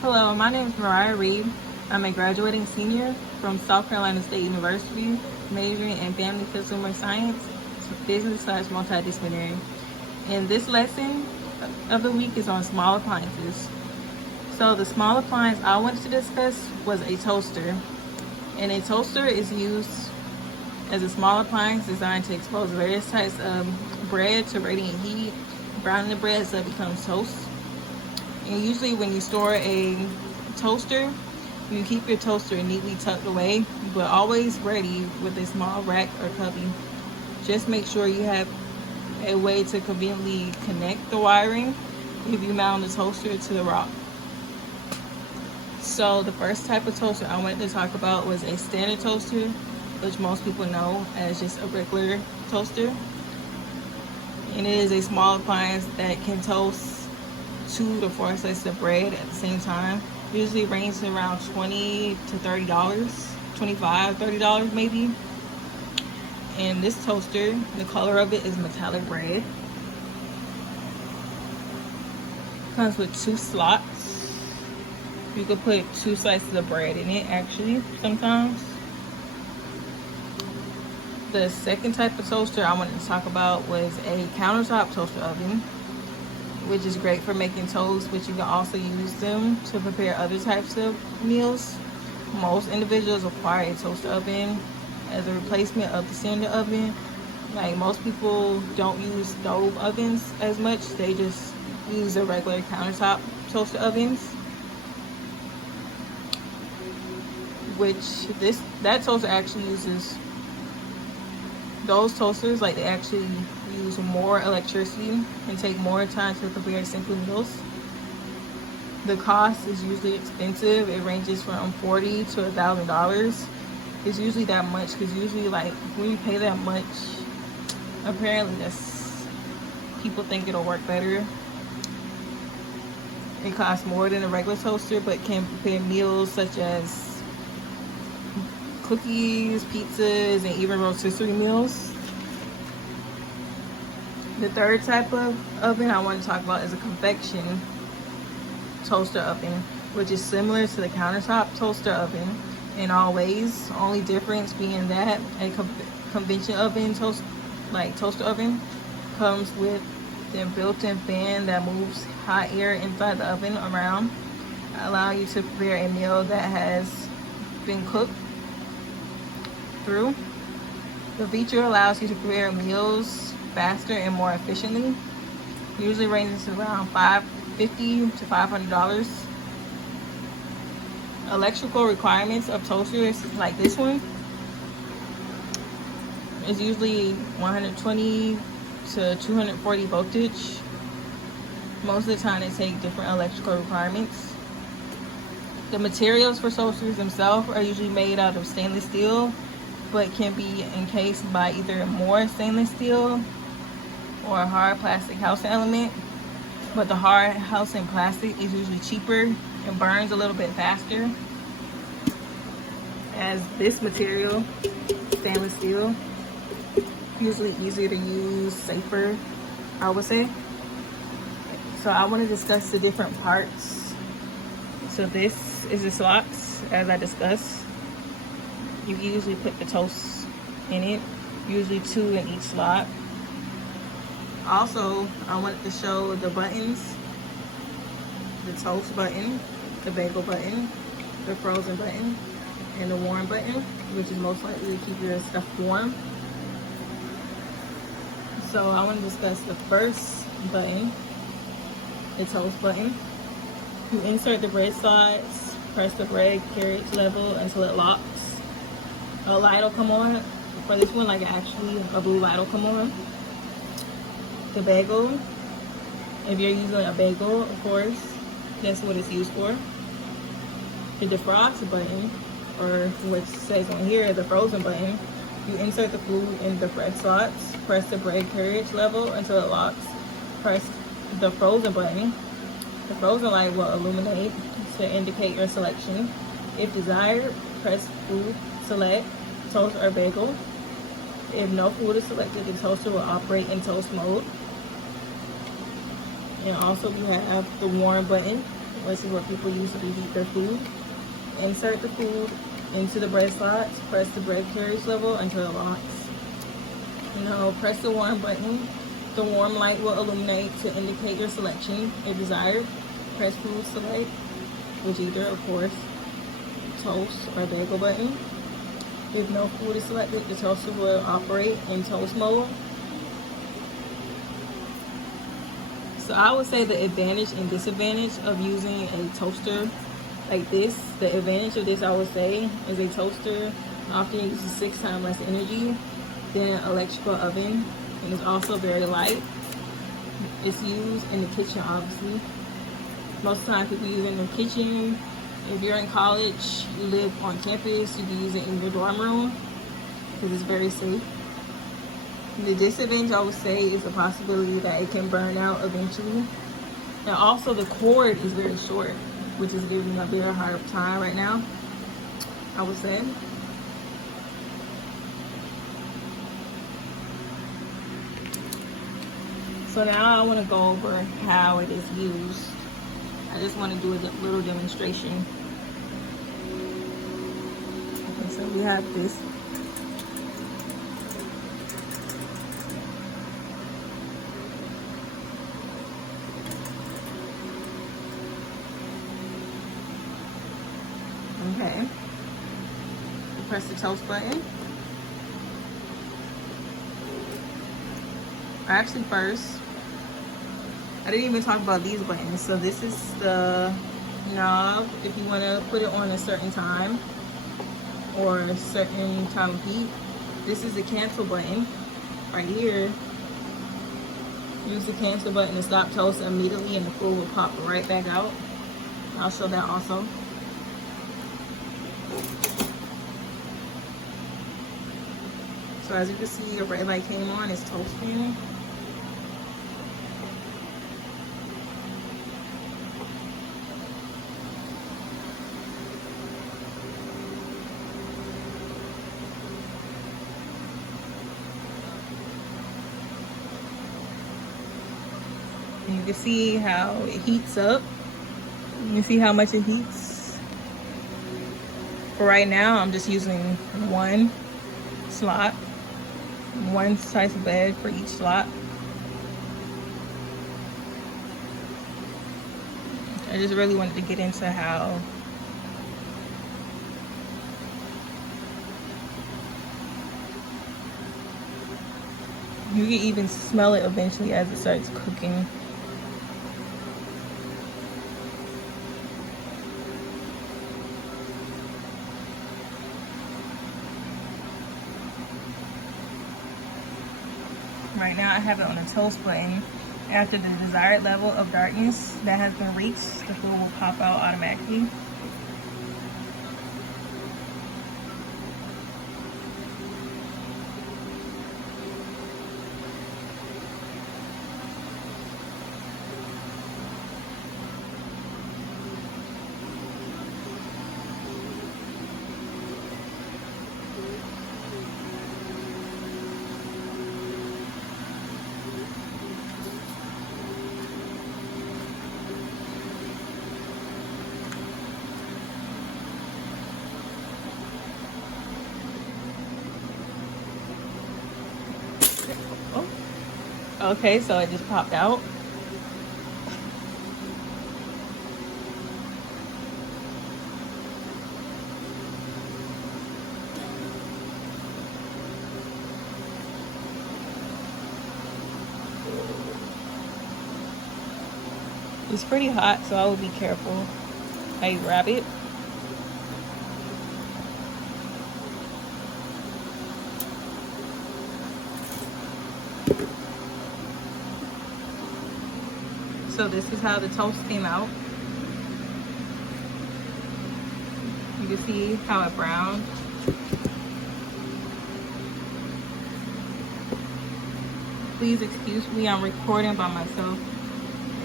Hello, my name is Mariah Reed. I'm a graduating senior from South Carolina State University, majoring in Family Consumer Science, business/multidisciplinary. And this lesson of the week is on small appliances. So the small appliance I wanted to discuss was a toaster. And a toaster is used as a small appliance designed to expose various types of bread to radiant heat, browning the bread so it becomes toast. And usually when you store a toaster, you keep your toaster neatly tucked away, but always ready with a small rack or cubby. Just make sure you have a way to conveniently connect the wiring if you mount the toaster to the rack. So the first type of toaster I wanted to talk about was a standard toaster, which most people know as just a regular toaster. And it is a small appliance that can toast 2 to 4 slices of bread at the same time. Usually ranges around $20 to $30, $25, $30 maybe. And this toaster, the color of it is metallic red. Comes with 2 slots. You could put 2 slices of bread in it actually sometimes. The second type of toaster I wanted to talk about was a countertop toaster oven, which is great for making toast, but you can also use them to prepare other types of meals. Most individuals acquire a toaster oven as a replacement of the standard oven. Like, most people don't use stove ovens as much, they just use the regular countertop toaster ovens. Which that toaster actually uses, those toasters, like, they actually use more electricity and take more time to prepare simple meals. The cost is usually expensive. It ranges from $40 to $1,000. It's usually that much because usually, like, when you pay that much, apparently that's, people think it'll work better. It costs more than a regular toaster, but can prepare meals such as cookies, pizzas, and even rotisserie meals. The third type of oven I want to talk about is a convection toaster oven, which is similar to the countertop toaster oven in all ways. Only difference being that a convection oven toaster oven comes with the built-in fan that moves hot air inside the oven around, allowing you to prepare a meal that has been cooked through. The feature allows you to prepare meals faster and more efficiently. Usually ranges around $50 to $500. Electrical requirements of toasters like this one is usually 120 to 240 voltage. Most of the time they take different electrical requirements. The materials for toasters themselves are usually made out of stainless steel, but can be encased by either more stainless steel or a hard plastic housing element. But the hard housing plastic is usually cheaper and burns a little bit faster, as this material, stainless steel, usually easier to use, safer, I would say. So I want to discuss the different parts. So this is the slots, as I discussed. You can usually put the toast in it, usually 2 in each slot. Also, I wanted to show the buttons: the toast button, the bagel button, the frozen button, and the warm button, which is most likely to keep your stuff warm. So I want to discuss the first button, the toast button. You insert the bread slides, press the bread carriage level until it locks. A light will come on. For this one, like, actually a blue light will come on. The bagel, if you're using a bagel, of course, that's what it's used for. The defrost button, or what says on here, the frozen button, you insert the food in the bread slots, press the bread carriage level until it locks, press the frozen button. The frozen light will illuminate to indicate your selection. If desired, press food, select toast or bagel. If no food is selected, the toaster will operate in toast mode. And also we have the warm button. which is what people use to reheat their food. Insert the food into the bread slots. Press the bread carriage level until it locks. Now press the warm button. The warm light will illuminate to indicate your selection, if desired. Press food select, which either, of course, toast or bagel button. If no food is selected, the toaster will operate in toast mode. So I would say the advantage and disadvantage of using a toaster like this, the advantage of this I would say is a toaster often uses 6 times less energy than an electrical oven, and it's also very light. It's used in the kitchen, obviously. Most of the time people use it in the kitchen. If you're in college, you live on campus, you can use it in your dorm room because it's very safe. The disadvantage I would say is the possibility that it can burn out eventually. And also the cord is very short, which is giving me a very hard time right now, I would say. So now I want to go over how it is used. I just want to do a little demonstration. Okay, so we have this. Okay. You press the toast button. Actually, first, I didn't even talk about these buttons. So this is the knob if you want to put it on a certain time or a certain time of heat. This is the cancel button right here. Use the cancel button to stop toast immediately and the food will pop right back out. I'll show that also. So as you can see, your red light came on, it's toasting. And you can see how it heats up. You can see how much it heats. For right now, I'm just using one slot, one slice of bread for each slot. I just really wanted to get into how you can even smell it eventually as it starts cooking. Right now I have it on the toast button. After the desired level of darkness that has been reached, the food will pop out automatically. Okay, so it just popped out. It's pretty hot, so I will be careful how you grab it. So this is how the toast came out. You can see how it browned. Please excuse me, I'm recording by myself.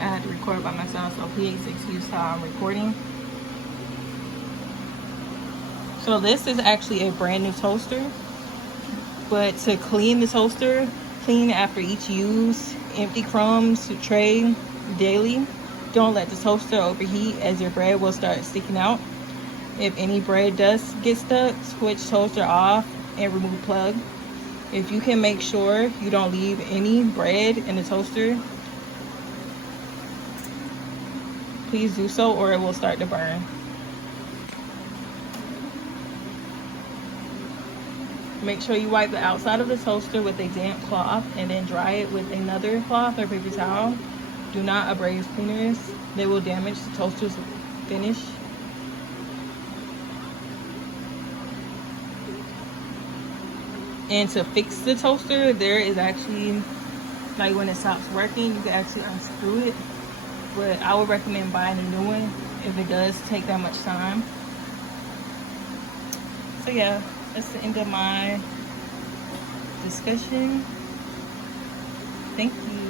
I had to record by myself, so please excuse how I'm recording. So this is actually a brand new toaster, but to clean the toaster, clean after each use, empty crumbs to tray daily, Don't let the toaster overheat, as your bread will start sticking out. If any bread does get stuck, switch toaster off and remove plug. If you can make sure you don't leave any bread in the toaster, please do so, or it will start to burn. Make sure you wipe the outside of the toaster with a damp cloth and then dry it with another cloth or paper towel. Do not abrade cleaners. They will damage the toaster's finish. And to fix the toaster, there is actually, like when it stops working, you can actually unscrew it. But I would recommend buying a new one if it does take that much time. So yeah, that's the end of my discussion. Thank you.